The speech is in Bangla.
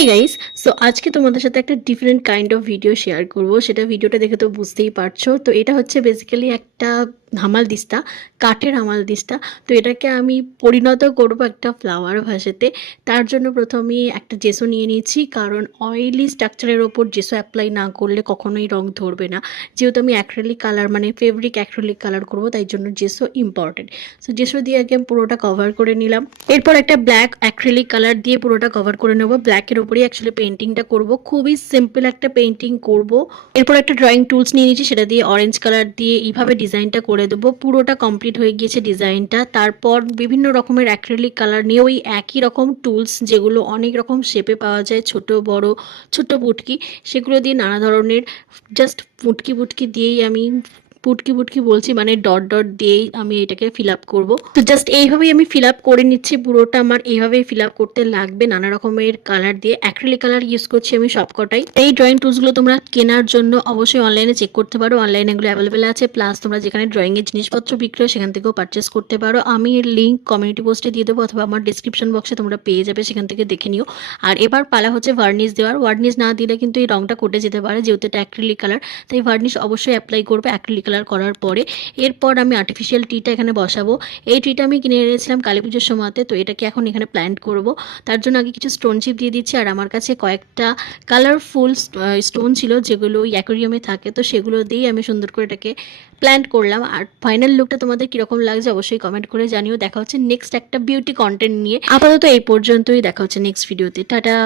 Hi guys. সো আজকে তোমাদের সাথে একটা different kind of video share করব। সেটা ভিডিওটা দেখে তো বুঝতেই পারছো। তো এটা হচ্ছে বেসিক্যালি একটা হামাল দিস্তা, কাঠের হামাল দিস্তা। তো এটাকে আমি পরিণত করব একটা ফ্লাওয়ার ভাসেতে। তার জন্য প্রথমে একটা জেসো নিয়ে নিয়েছি, কারণ অয়েলি স্ট্রাকচারের ওপর জেসো অ্যাপ্লাই না করলে কখনোই রং ধরবে না। যেহেতু আমি অ্যাক্রিলিক কালার মানে ফেব্রিক অ্যাক্রিলিক কালার করব, তাই জন্য জেসো ইম্পর্টেন্ট। সো জেসো দিয়ে আগে আমি পুরোটা কভার করে নিলাম। এরপর একটা ব্ল্যাক অ্যাক্রিলিক কালার দিয়ে পুরোটা কভার করে নেব। ব্ল্যাকের উপরেই অ্যাকচুয়ালি পেন্টিংটা করব, খুবই সিম্পল একটা পেন্টিং করব। এরপর একটা ড্রয়িং টুলস নিয়ে নিয়েছি, সেটা দিয়ে অরেঞ্জ কালার দিয়ে এইভাবে ডিজাইনটা করে দেবো। পুরোটা কমপ্লিট হয়ে গিয়েছে ডিজাইনটা। তারপর বিভিন্ন রকমের অ্যাক্রিলিক কালার নিয়ে ওই একই রকম টুলস, যেগুলো অনেক রকম শেপে পাওয়া যায়, ছোট বড়, ছোট পুটকি, সেগুলো দিয়ে নানা ধরনের জাস্ট পুটকি পুটকি দিয়েই আমি পুটকি পুটকি বলছি মানে ডট ডট দিয়েই আমি এটাকে ফিল আপ করবো। তো জাস্ট এইভাবেই আমি ফিল আপ করে নিচ্ছি। পুরোটা আমার এইভাবেই ফিল আপ করতে লাগবে নানা রকমের কালার দিয়ে। অ্যাক্রিলিক কালার ইউজ করছি আমি সবকটাই। এই ড্রয়িং টুলসগুলো তোমরা কেনার জন্য অবশ্যই অনলাইনে চেক করতে পারো, অনলাইনে এগুলো অ্যাভেলেবেল আছে। প্লাস তোমরা যেখানে ড্রয়িংয়ের জিনিসপত্র বিক্রি হয় সেখান থেকেও পারচেস করতে পারো। আমি এর লিঙ্ক কমিউনিটি পোস্টে দিয়ে দেবো, অথবা আমার ডিসক্রিপশন বক্সে তোমরা পেয়ে যাবে, সেখান থেকে দেখে নিও। আর এবার পালা হচ্ছে ভার্নিশ দেওয়ার। ভার্নিশ না দিলে কিন্তু এই রংটা কটে যেতে পারে, যেহেতু এটা অ্যাক্রিলিক কালার। তাই ভার্নিশ অবশ্যই অ্যাপ্লাই করবে অ্যাক্রিলিক কালার করার পরে। এরপর আমি আর্টিফিশিয়াল ট্রিটা এখানে বসাবো। এই ট্রিটা আমি কিনে এনেছিলাম কালী পুজোর সময়তে। তো এটাকে এখন এখানে প্ল্যান্ট করব। তার জন্য আগে কিছু স্টোন চিপ দিয়ে দিচ্ছি। আর আমার কাছে কয়েকটা কালারফুল স্টোন ছিল, যেগুলো ওই অ্যাকোরিয়ামে থাকে। তো সেগুলো দিয়েই আমি সুন্দর করে এটাকে প্ল্যান্ট করলাম। আর ফাইনাল লুকটা তোমাদের কীরকম লাগছে অবশ্যই কমেন্ট করে জানিও। দেখা হচ্ছে নেক্সট একটা বিউটি কন্টেন্ট নিয়ে। আপাতত এই পর্যন্তই, দেখা হচ্ছে নেক্সট ভিডিওতে। টাটা।